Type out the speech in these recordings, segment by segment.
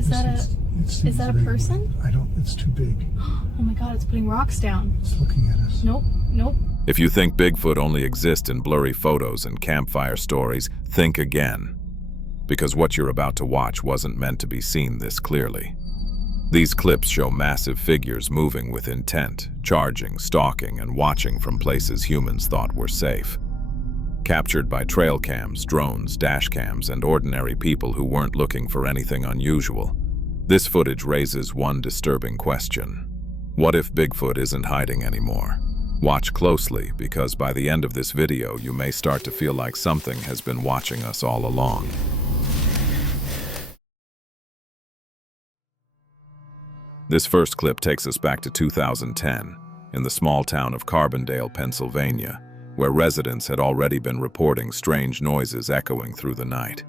Is that a person? It's too big. Oh my God, it's putting rocks down. It's looking at us. Nope. If you think Bigfoot only exists in blurry photos and campfire stories, think again. Because what you're about to watch wasn't meant to be seen this clearly. These clips show massive figures moving with intent, charging, stalking, and watching from places humans thought were safe. Captured by trail cams, drones, dash cams, and ordinary people who weren't looking for anything unusual. This footage raises one disturbing question. What if Bigfoot isn't hiding anymore? Watch closely, because by the end of this video, you may start to feel like something has been watching us all along. This first clip takes us back to 2010, in the small town of Carbondale, Pennsylvania, where residents had already been reporting strange noises echoing through the night.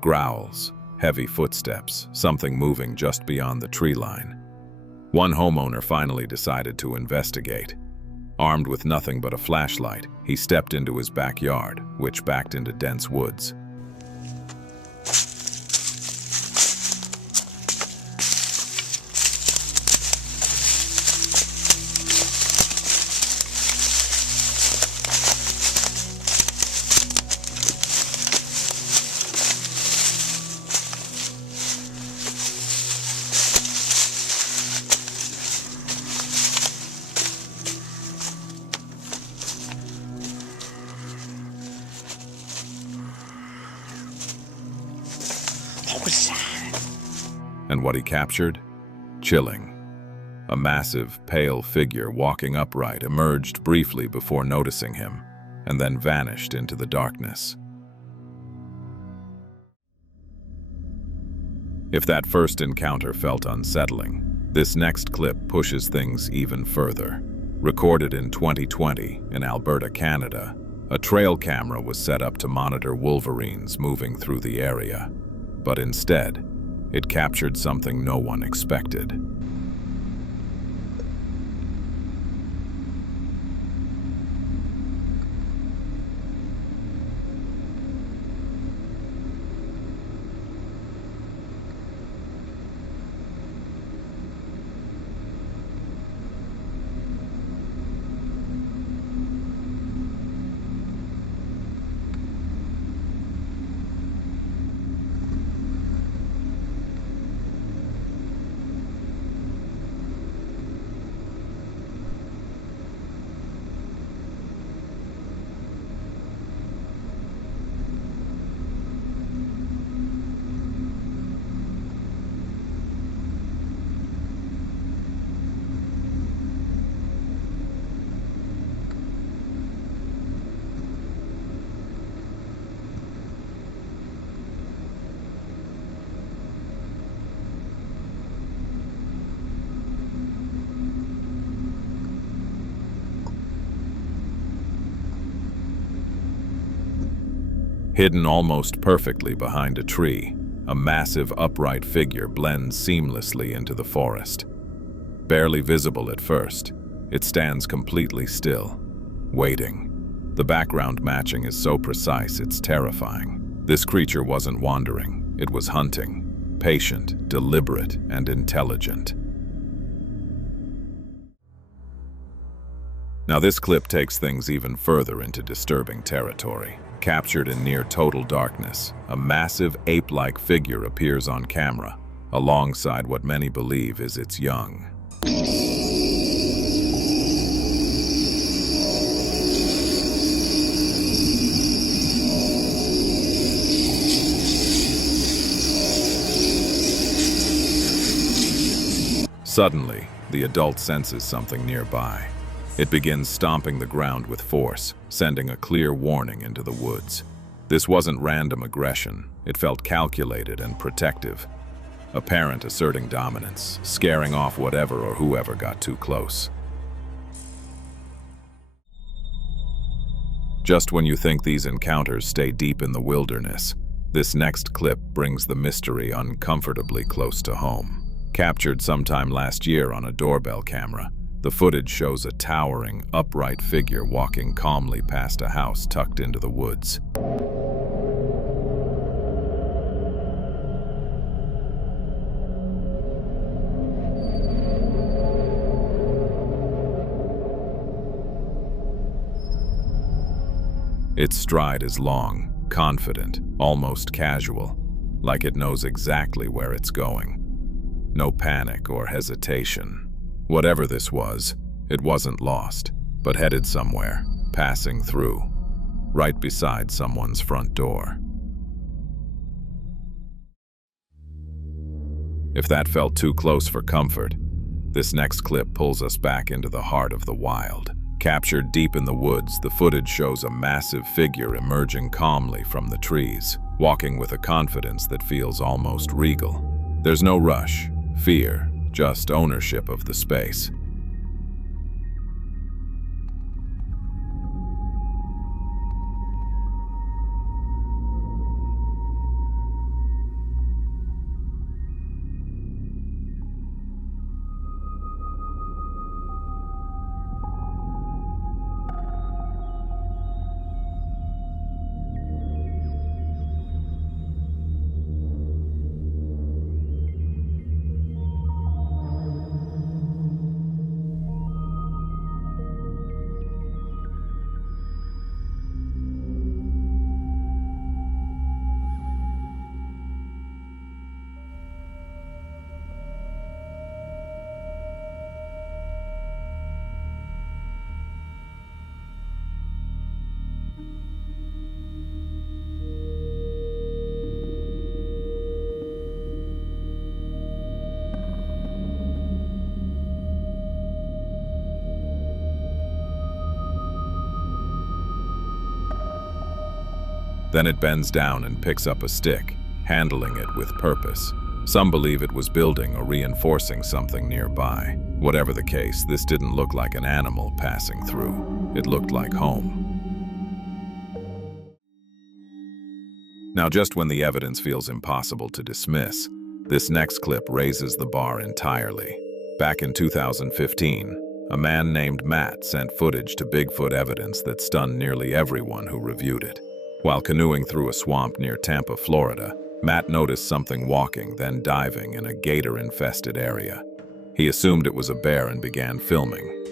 Growls, heavy footsteps, something moving just beyond the tree line. One homeowner finally decided to investigate. Armed with nothing but a flashlight, he stepped into his backyard, which backed into dense woods. And what he captured? Chilling. A massive, pale figure walking upright emerged briefly before noticing him, and then vanished into the darkness. If that first encounter felt unsettling, this next clip pushes things even further. Recorded in 2020 in Alberta, Canada, a trail camera was set up to monitor wolverines moving through the area. But instead, it captured something no one expected. Hidden almost perfectly behind a tree, a massive upright figure blends seamlessly into the forest. Barely visible at first, it stands completely still, waiting. The background matching is so precise it's terrifying. This creature wasn't wandering, it was hunting, patient, deliberate, and intelligent. Now this clip takes things even further into disturbing territory. Captured in near total darkness, a massive ape-like figure appears on camera, alongside what many believe is its young. Suddenly, the adult senses something nearby. It begins stomping the ground with force, sending a clear warning into the woods. This wasn't random aggression. It felt calculated and protective. A parent asserting dominance, scaring off whatever or whoever got too close. Just when you think these encounters stay deep in the wilderness, this next clip brings the mystery uncomfortably close to home. Captured sometime last year on a doorbell camera, the footage shows a towering, upright figure walking calmly past a house tucked into the woods. Its stride is long, confident, almost casual, like it knows exactly where it's going. No panic or hesitation. Whatever this was, it wasn't lost, but headed somewhere, passing through, right beside someone's front door. If that felt too close for comfort, this next clip pulls us back into the heart of the wild. Captured deep in the woods, the footage shows a massive figure emerging calmly from the trees, walking with a confidence that feels almost regal. There's no rush, fear, just ownership of the space. Then it bends down and picks up a stick, handling it with purpose. Some believe it was building or reinforcing something nearby. Whatever the case, this didn't look like an animal passing through. It looked like home. Now, just when the evidence feels impossible to dismiss, this next clip raises the bar entirely. Back in 2015, a man named Matt sent footage to Bigfoot evidence that stunned nearly everyone who reviewed it. While canoeing through a swamp near Tampa, Florida, Matt noticed something walking, then diving in a gator-infested area. He assumed it was a bear and began filming.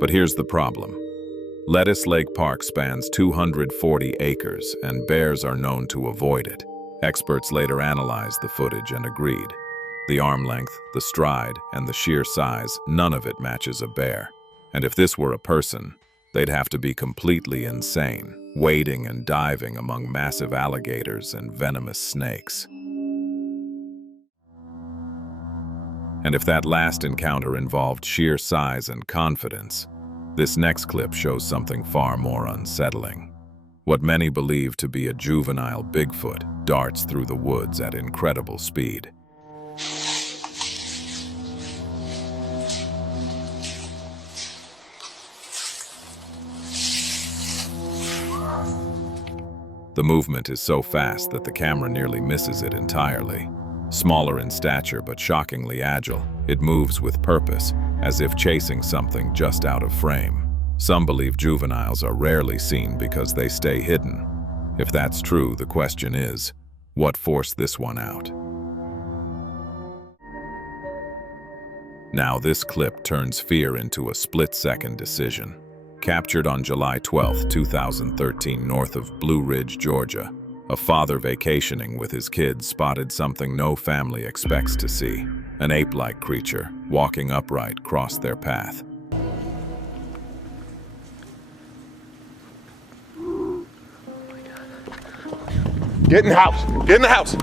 But here's the problem. Lettuce Lake Park spans 240 acres, and bears are known to avoid it. Experts later analyzed the footage and agreed. The arm length, the stride, and the sheer size, none of it matches a bear. And if this were a person, they'd have to be completely insane, wading and diving among massive alligators and venomous snakes. And if that last encounter involved sheer size and confidence, this next clip shows something far more unsettling. What many believe to be a juvenile Bigfoot darts through the woods at incredible speed. The movement is so fast that the camera nearly misses it entirely. Smaller in stature but shockingly agile, it moves with purpose, as if chasing something just out of frame. Some believe juveniles are rarely seen because they stay hidden. If that's true, the question is, what forced this one out? Now this clip turns fear into a split-second decision. Captured on July 12, 2013, north of Blue Ridge, Georgia, a father vacationing with his kids spotted something no family expects to see. An ape-like creature, walking upright, crossed their path. Get in the house! Get in the house!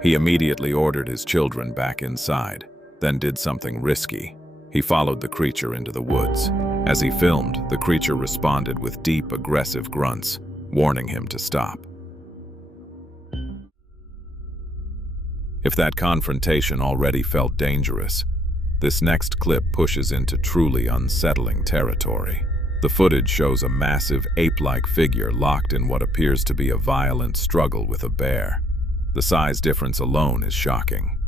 He immediately ordered his children back inside, then did something risky. He followed the creature into the woods. As he filmed, the creature responded with deep, aggressive grunts, warning him to stop. If that confrontation already felt dangerous, this next clip pushes into truly unsettling territory. The footage shows a massive ape-like figure locked in what appears to be a violent struggle with a bear. The size difference alone is shocking.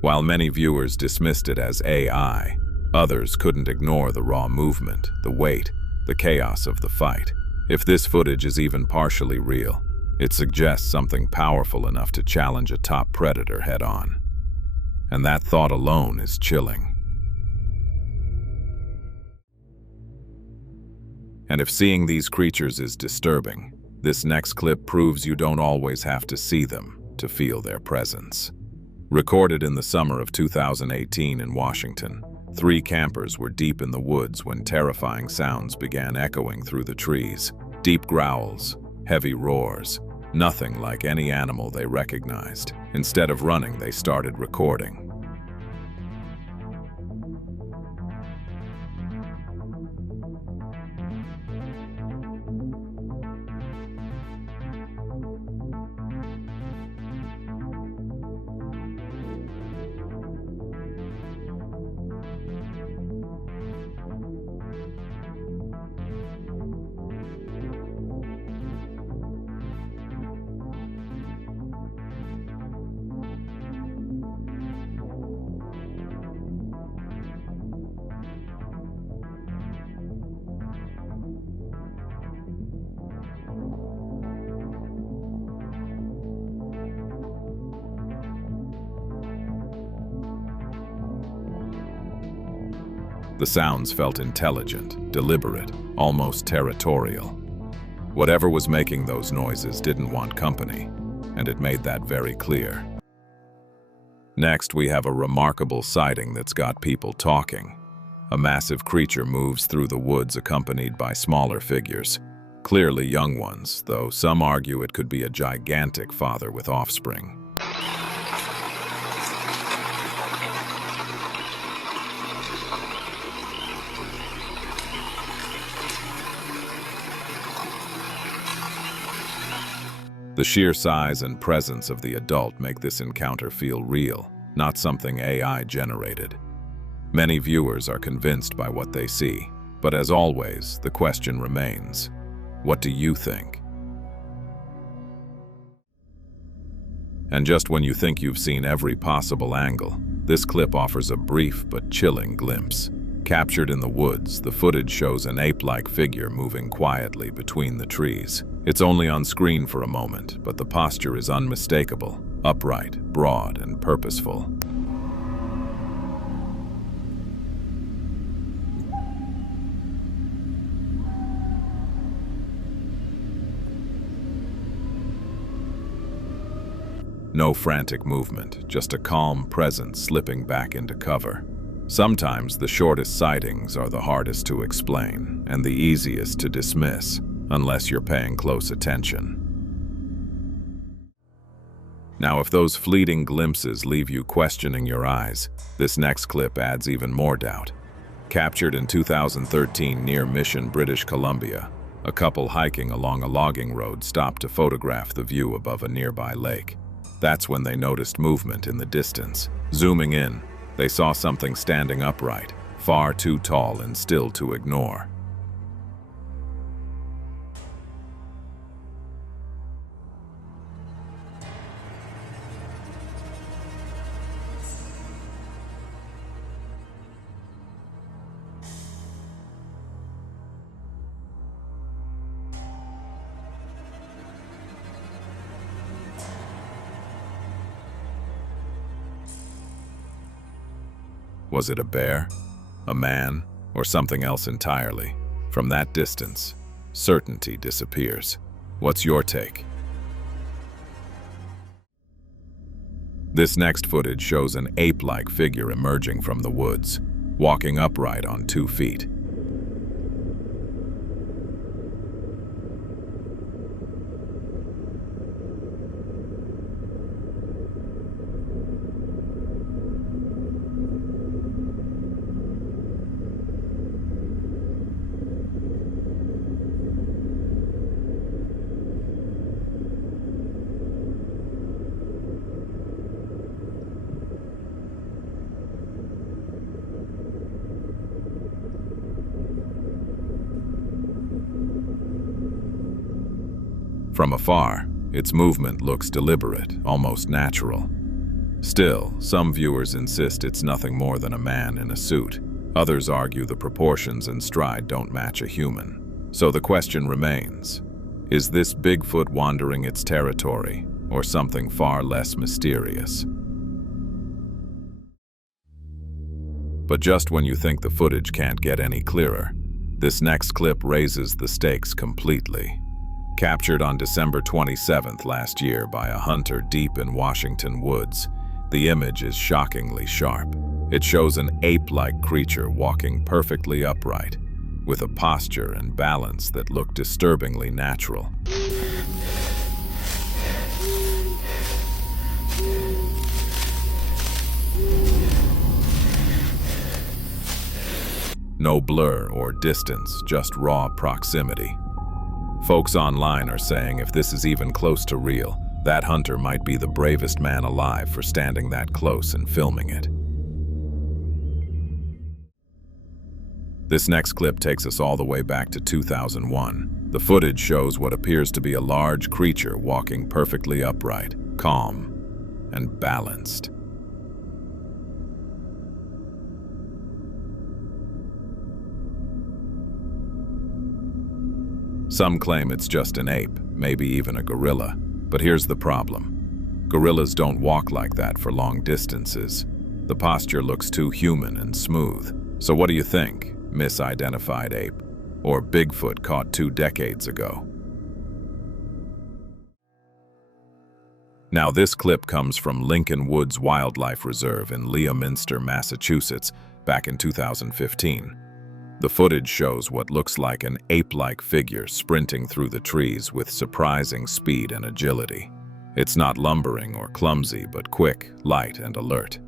While many viewers dismissed it as AI, others couldn't ignore the raw movement, the weight, the chaos of the fight. If this footage is even partially real, it suggests something powerful enough to challenge a top predator head-on. And that thought alone is chilling. And if seeing these creatures is disturbing, this next clip proves you don't always have to see them to feel their presence. Recorded in the summer of 2018 in Washington, 3 campers were deep in the woods when terrifying sounds began echoing through the trees. Deep growls, heavy roars, nothing like any animal they recognized. Instead of running, they started recording. The sounds felt intelligent, deliberate, almost territorial. Whatever was making those noises didn't want company, and it made that very clear. Next, we have a remarkable sighting that's got people talking. A massive creature moves through the woods accompanied by smaller figures, clearly young ones, though some argue it could be a gigantic father with offspring. The sheer size and presence of the adult make this encounter feel real, not something AI generated. Many viewers are convinced by what they see, but as always, the question remains, what do you think? And just when you think you've seen every possible angle, this clip offers a brief but chilling glimpse. Captured in the woods, the footage shows an ape-like figure moving quietly between the trees. It's only on screen for a moment, but the posture is unmistakable, upright, broad, and purposeful. No frantic movement, just a calm presence slipping back into cover. Sometimes the shortest sightings are the hardest to explain and the easiest to dismiss, unless you're paying close attention. Now, if those fleeting glimpses leave you questioning your eyes, this next clip adds even more doubt. Captured in 2013 near Mission, British Columbia, a couple hiking along a logging road stopped to photograph the view above a nearby lake. That's when they noticed movement in the distance. Zooming in, they saw something standing upright, far too tall and still to ignore. Was it a bear, a man, or something else entirely? From that distance, certainty disappears. What's your take? This next footage shows an ape-like figure emerging from the woods, walking upright on 2 feet. From afar, its movement looks deliberate, almost natural. Still, some viewers insist it's nothing more than a man in a suit. Others argue the proportions and stride don't match a human. So the question remains, is this Bigfoot wandering its territory, or something far less mysterious? But just when you think the footage can't get any clearer, this next clip raises the stakes completely. Captured on December 27th last year by a hunter deep in Washington woods, the image is shockingly sharp. It shows an ape-like creature walking perfectly upright, with a posture and balance that look disturbingly natural. No blur or distance, just raw proximity. Folks online are saying if this is even close to real, that hunter might be the bravest man alive for standing that close and filming it. This next clip takes us all the way back to 2001. The footage shows what appears to be a large creature walking perfectly upright, calm, and balanced. Some claim it's just an ape, maybe even a gorilla. But here's the problem. Gorillas don't walk like that for long distances. The posture looks too human and smooth. So what do you think? Misidentified ape? Or Bigfoot caught 2 decades ago? Now this clip comes from Lincoln Woods Wildlife Reserve in Leominster, Massachusetts, back in 2015. The footage shows what looks like an ape-like figure sprinting through the trees with surprising speed and agility. It's not lumbering or clumsy, but quick, light, and alert.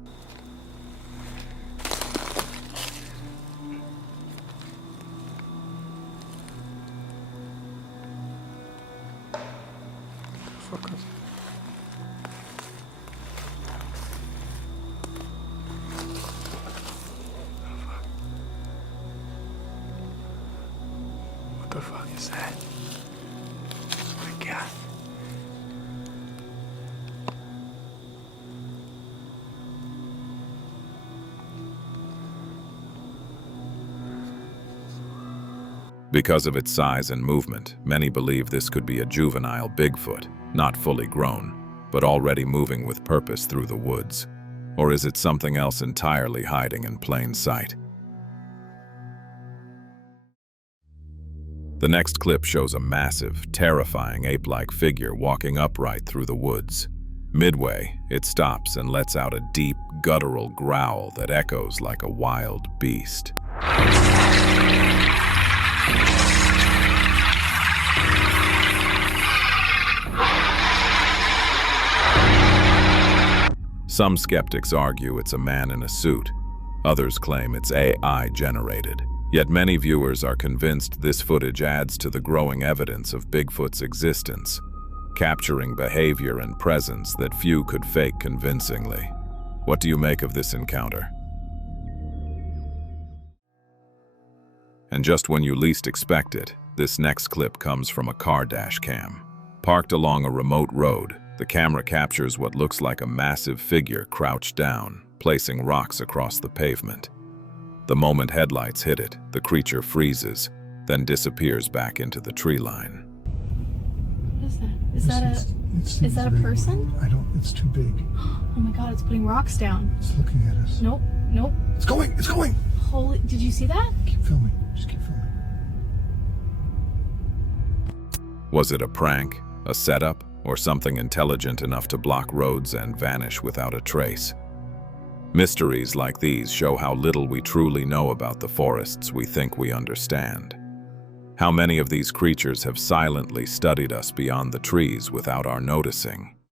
What the fuck is that? Oh my God. Because of its size and movement, many believe this could be a juvenile Bigfoot, not fully grown, but already moving with purpose through the woods. Or is it something else entirely hiding in plain sight? The next clip shows a massive, terrifying ape-like figure walking upright through the woods. Midway, it stops and lets out a deep, guttural growl that echoes like a wild beast. Some skeptics argue it's a man in a suit. Others claim it's AI generated. Yet many viewers are convinced this footage adds to the growing evidence of Bigfoot's existence, capturing behavior and presence that few could fake convincingly. What do you make of this encounter? And just when you least expect it, this next clip comes from a car dash cam. Parked along a remote road, the camera captures what looks like a massive figure crouched down, placing rocks across the pavement. The moment headlights hit it, the creature freezes, then disappears back into the tree line. What is that? Is that a person? It's too big. Oh my God, it's putting rocks down. It's looking at us. Nope, nope. It's going! Holy, did you see that? Keep filming. Just keep filming. Was it a prank, a setup, or something intelligent enough to block roads and vanish without a trace? Mysteries like these show how little we truly know about the forests we think we understand. How many of these creatures have silently studied us beyond the trees without our noticing?